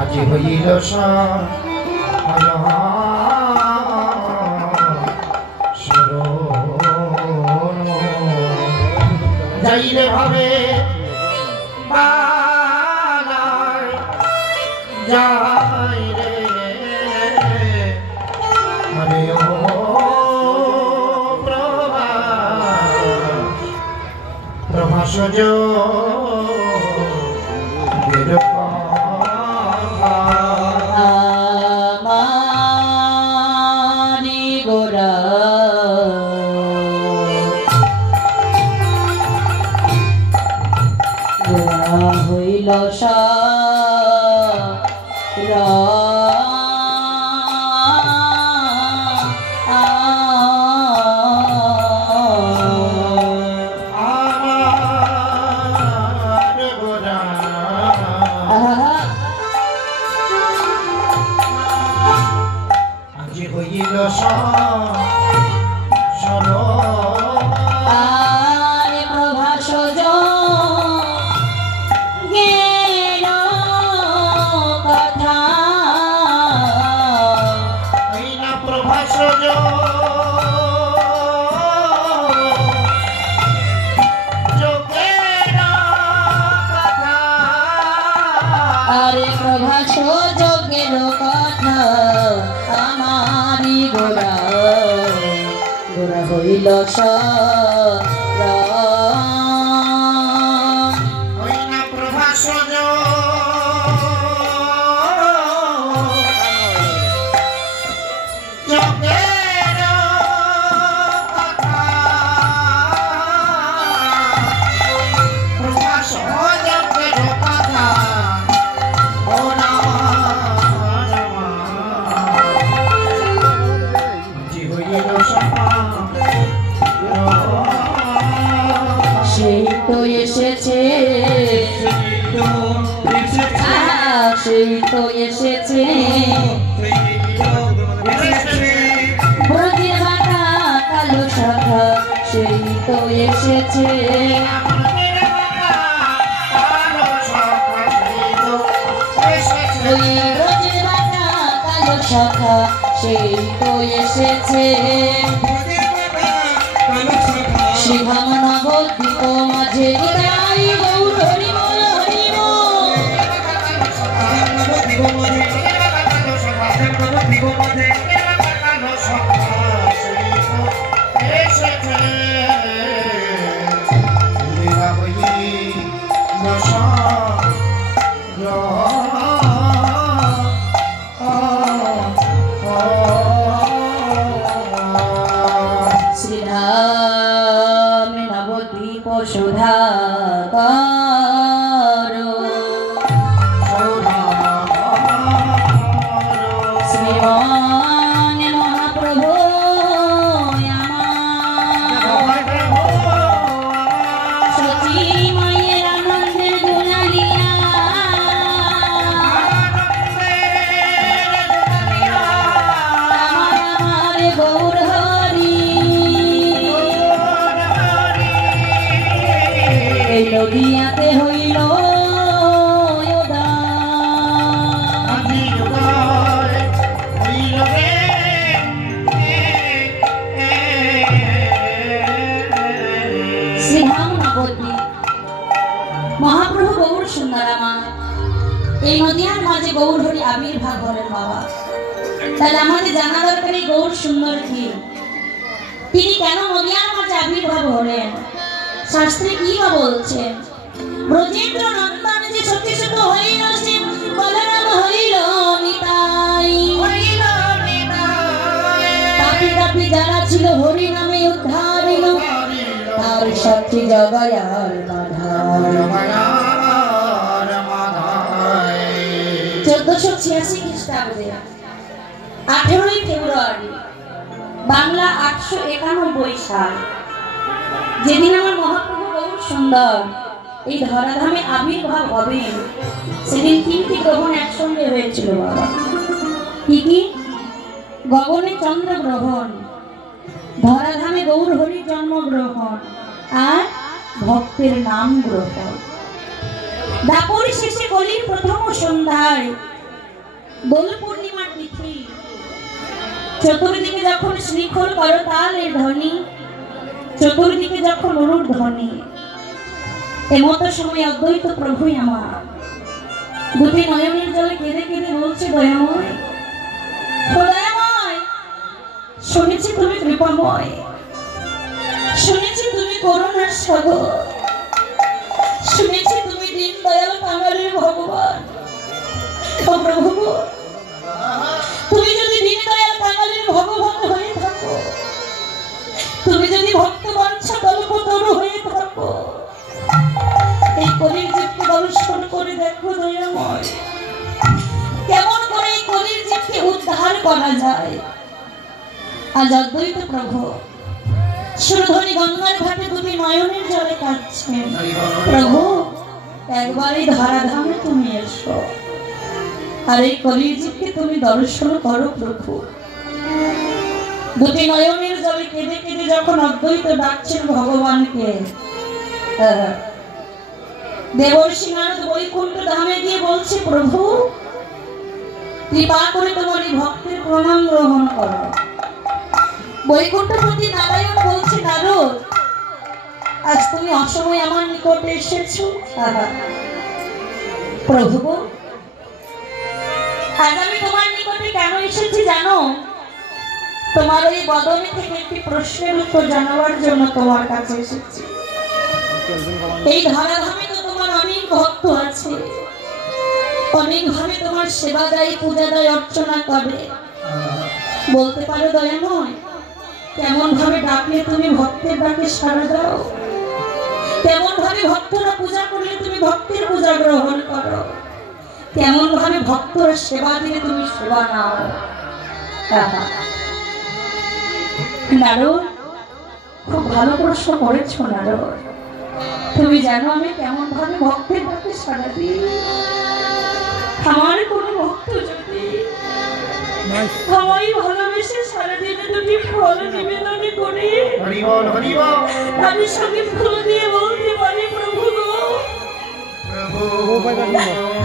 আজি হইল যাইলে ভাবে যাই রে আরে ও প্রভা সজ নদিয়াতে হইল মহাপ্রভু গৌর সুন্দরামা এই নদিয়ার মাঝে গৌর হরি আবির্ভাব হলেন বাবা। তাহলে আমাদের জানা দরকার এই গৌর সুন্দর কি, তিনি কেন নদিয়ার মাঝে আবির্ভাব হলেন, শাস্ত্রে কি বা বলছেন? ব্রজেন্দ্র নন্দন যে সত্যি সত্য হইল সে বলরাম হইল নিতাই, পাপি তাপি যারা ছিল হরি নামে উদ্ধার হইল, তার সাক্ষী জগয়ার মাধার। 1486 খ্রিস্টাব্দে 18 ফেব্রুয়ারি বাংলা 891 সাল, যেদিন আমার মহাপ্রভু গৌর সুন্দর এই ধরাধামে আবির্ভাব হবেন, সেদিন তিনটি গ্রহণ একসঙ্গে হয়েছিল বাবা। কি কি? গগনে চন্দ্র গ্রহণ, ধরাধামে গৌর হরির জন্মগ্রহণ, আর ভক্তের নাম গ্রহণ। দাপর শেষে কলির প্রথম সন্ধ্যায় দোল পূর্ণিমার তিথি, চতুর্দিকে যখন শ্রীখোল করতালের ধ্বনি, চতুর্দিকে যখন অরুর ধ্বনি, এমতো সময় অদ্বৈত প্রভুই আমার দুটি নয়নের জলে কেঁদে কেঁদে বলছে, দয়াময় দয়াময়, শুনেছি তুমি কৃপাময়, শুনেছি তুমি করুণার সাগর, শুনেছি তুমি দীন দয়াল কাঙালের ভগবান। ও প্রভু, তুমি যদি দীন দয়াল কাঙালের ভগবান হয়ে থাকো, তুমি যদি ভক্ত বাঞ্ছা কল্পতরু হয়ে থাকো, এই কলির জীবকে দর্শন করে দেখো দয়াময়, কেমন করে এই কলির জীবকে উদ্ধার করা যায়। আজ অদ্বৈত প্রভু সুরধনী গঙ্গার ঘাটে দুটি নয়নের জলে কাঁদছেন, প্রভু একবার এই ধরাধামে তুমি এসো, আর এই কলির জীবকে তুমি দর্শন করো প্রভু। দুটি নয়নের জলে কেঁদে কেঁদে যখন অদ্বৈত ডাকছেন ভগবানকে, দেবর্ষি নারদ বৈকুণ্ঠ ধামে গিয়ে বলছে, প্রভু কৃপা করে তোমার এই ভক্তের প্রণাম গ্রহণ করো। বৈকুণ্ঠপতি নারায়ণ বলছে, নারদ আজ তুমি অসময়ে আমার নিকটে এসেছো। প্রভু আজ আমি তোমার নিকটে কেন এসেছি জানো? তোমার এই বদনে থেকে একটি প্রশ্নের উত্তর জানাবার জন্য তোমার কাছে এসেছি। এই ধরাধামে তো তোমার অনেক ভক্ত আছে, অনেক ভাবে তোমার সেবা দেয়, পূজা দেয়, অর্চনা করে। বলতে পারো দয়াময়, কেমন ভাবে ডাকলে তুমি ভক্তের ডাকে সাড়া দাও? কেমন ভাবে ভক্তরা পূজা করলে তুমি ভক্তের পূজা গ্রহণ করো? কেমন ভাবে ভক্তরা সেবা দিলে তুমি সেবা নাও? নারদ, খুব ভালো প্রশ্ন করেছো নারদ। তুমি জানো আমি কেমন ভাবে ভক্তের ডাকে সাড়া দিই? আমার কোন ভক্ত যদি আমায় ভালোবেসে সারা দিনে দুটি ফল নিবেদন করে, আমি সঙ্গে ফুল দিয়ে বলতে পারি, প্রভু গো,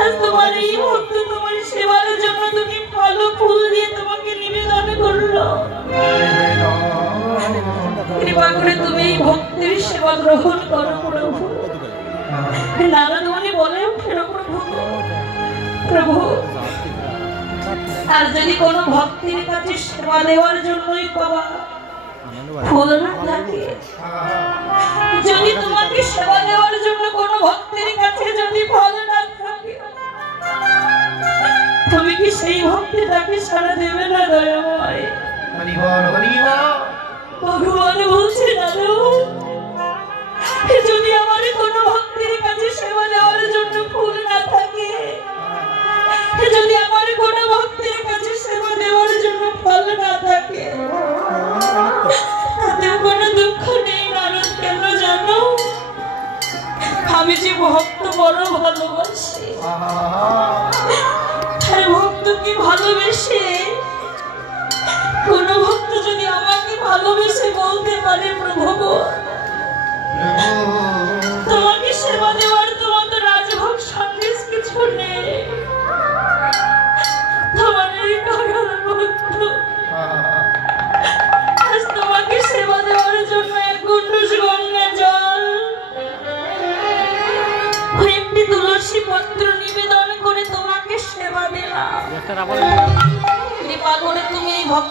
আজ তোমার এই ভক্ত তোমার সেবার জন্য দুটি ফল ফুল দিয়ে তোমাকে নিবেদন করলো, কৃপা করে তুমি এই ভক্তের সেবা গ্রহণ করো প্রভু। নারদ মুনি বলে উঠল, প্রভু আর যদি কোন ভক্তের কাছে সেবা দেওয়ার জন্যই পাওয়া ফুল না থাকে, যদি তোমাকে সেবা দেওয়ার জন্য কোন ভক্তের কাছে যদি ফল না থাকে, তুমি কি সেই ভক্তের ডাকে সাড়া দেবে না দয়াময়? ভগবান বলছে, যদি আমার কোন ভক্তের কাছে সেবা দেওয়ার জন্য ফুল না থাকে, যদি আমার কোন ভক্তের কাছে সেবা দেওয়ার জন্য ফল না থাকে, তাতে কোনো দুঃখ নেই নারদ। কেন জানো? আমি যে ভক্ত বড় ভালোবাসি, আর ভক্তকে ভালোবেসে কোন ভক্ত যদি আমাকে ভালোবেসে বলতে পারে, প্রভু তোমাকে সেবা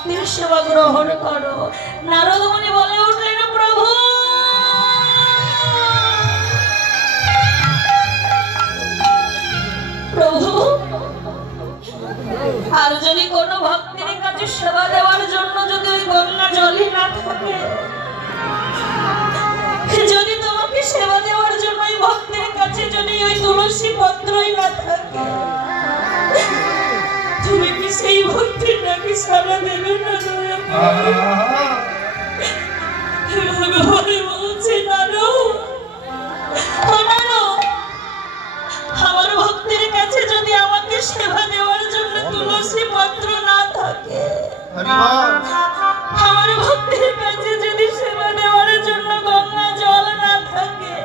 ভক্তির সেবা গ্রহণ করো। নারদ মুনি বলে উঠলেন, প্রভু প্রভু, আর যদি কোনো ভক্তির কাছে সেবা দেওয়ার জন্য যদি ওই গঙ্গা জলই না থাকে, যদি তোমাকে সেবা দেওয়ার জন্য ওই ভক্তের কাছে যদি ওই তুলসী পত্রই না থাকে, তুমি কি সেই ভক্তির নাকি সারা দেবে না? ভগবান বলছে, আমার ভক্তের কাছে যদি আমাকে সেবা দেওয়ার জন্য তুলসী পত্র না থাকে, আমার ভক্তের কাছে যদি সেবা দেওয়ার জন্য গঙ্গা জল না থাকে,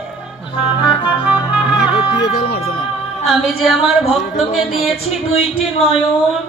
আমি যে আমার ভক্তকে দিয়েছি দুইটি নয়ন,